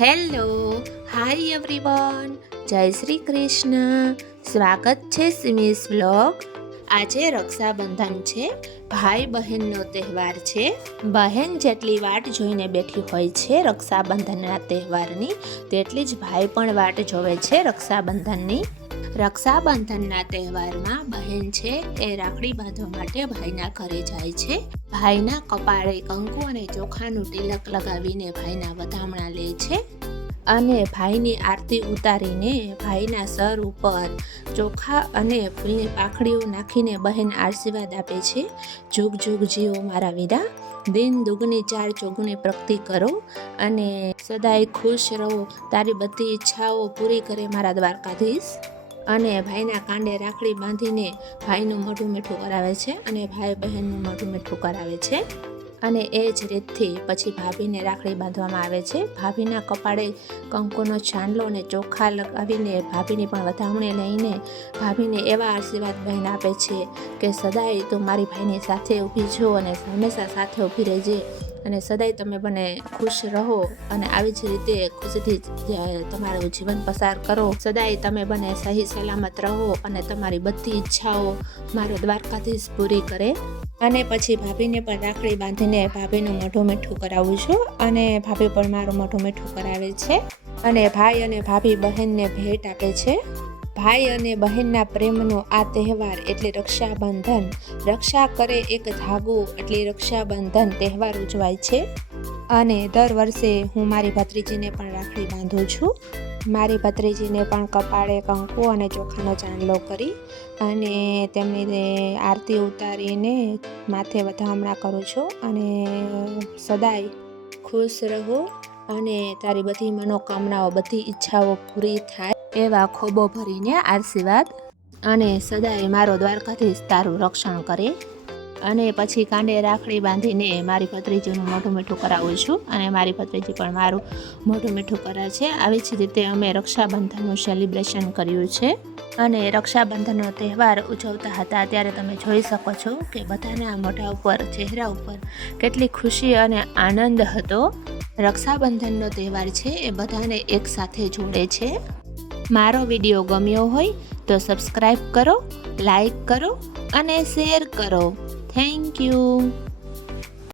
Hello, hi everyone, જય શ્રી કૃષ્ણ. સ્વાગત છે સિમીસ વ્લોગ. આજે રક્ષાબંધન છે, ભાઈ બહેનનો તહેવાર છે. બહેન જેટલી વાટ જોઈને બેઠી હોય છે રક્ષાબંધનના તહેવારની, તેટલી જ ભાઈ પણ વાટ જોવે છે રક્ષાબંધનની. રક્ષાબંધનના તહેવારમાં બહેન છે એ રાખડી બાંધવા માટે ભાઈના ઘરે જાય છે. ભાઈના કપાળે કંકુ અને ચોખાનું તિલક લગાવીને ભાઈના વધામણા લે છે અને ભાઈની આરતી ઉતારીને ભાઈના સર ઉપર ચોખા અને ફૂલની પાંખડીઓ નાખીને બહેન આશીર્વાદ આપે છે. જુગ જુગ જીવો મારા વીરા, દિન દુગની ચાર ચોગુની પ્રગતિ કરો અને સદાય ખુશ રહો, તારી બધી ઈચ્છાઓ પૂરી કરે મારા દ્વારકાધીશ. અને ભાઈના કાંડે રાખડી બાંધીને ભાઈનું મોઢું મીઠું કરાવે છે અને ભાઈ બહેનનું મોઢું મીઠું કરાવે છે. અને એ જ રીતથી પછી ભાભીને રાખડી બાંધવામાં આવે છે. ભાભીના કપાળે કંકુનો ચાંદલો અને ચોખા લગાવીને ભાભીની પણ વધામણી લઈને ભાભીને એવા આશીર્વાદ બહેન આપે છે કે સદાય તું મારી ભાઈની સાથે ઊભી છો અને હંમેશા સાથે ઊભી રહેજે અને સદાય તમે બંને ખુશ રહો અને આવી જ રીતે ખુશીથી તમારું જીવન પસાર કરો. સદાય તમે બંને સહી સલામત રહો અને તમારી બધી ઈચ્છાઓ મારો દ્વારકાધીશ પૂરી કરે. અને પછી ભાભીને પણ રાખડી બાંધીને ભાભીનું મોઢું મીઠું કરાવું છું અને ભાભી પણ મારું મોઢું મીઠું કરાવે છે. અને ભાઈ અને ભાભી બહેનને ભેટ આપે છે. ભાઈ અને બહેનના પ્રેમનો આ તહેવાર એટલે રક્ષાબંધન. રક્ષા કરે એક ધાગો એટલે રક્ષાબંધન તહેવાર ઉજવાય છે. અને દર વર્ષે હું મારી ભત્રીજીને પણ રાખડી બાંધું છું. મારી ભત્રીજીને પણ કપાળે કંકુ અને ચોખાનો ચાંદલો કરી અને તેમની આરતી ઉતારીને માથે વધામણા કરું છું અને સદાય ખુશ રહો અને તારી બધી મનોકામનાઓ, બધી ઈચ્છાઓ પૂરી થાય એવા ખોબો ભરીને આશીર્વાદ. અને સદાય મારો દ્વારકાધીશ તારું રક્ષણ કરે. અને પછી કાંડે રાખડી બાંધીને મારી ભત્રીજીનું મોઢું મીઠું કરાવું છું અને મારી ભત્રીજી પણ મારું મોઢું મીઠું કરે છે. આવી જ રીતે અમે રક્ષાબંધનનું સેલિબ્રેશન કર્યું છે. અને રક્ષાબંધનનો તહેવાર ઉજવતા હતા ત્યારે તમે જોઈ શકો છો કે બધાના મોઢા ઉપર, ચહેરા ઉપર કેટલી ખુશી અને આનંદ હતો. રક્ષાબંધનનો તહેવાર છે એ બધાને એક સાથે જોડે છે. મારો વિડીયો ગમ્યો હોય તો સબસ્ક્રાઈબ કરો, લાઈક કરો અને શેર કરો. Thank you.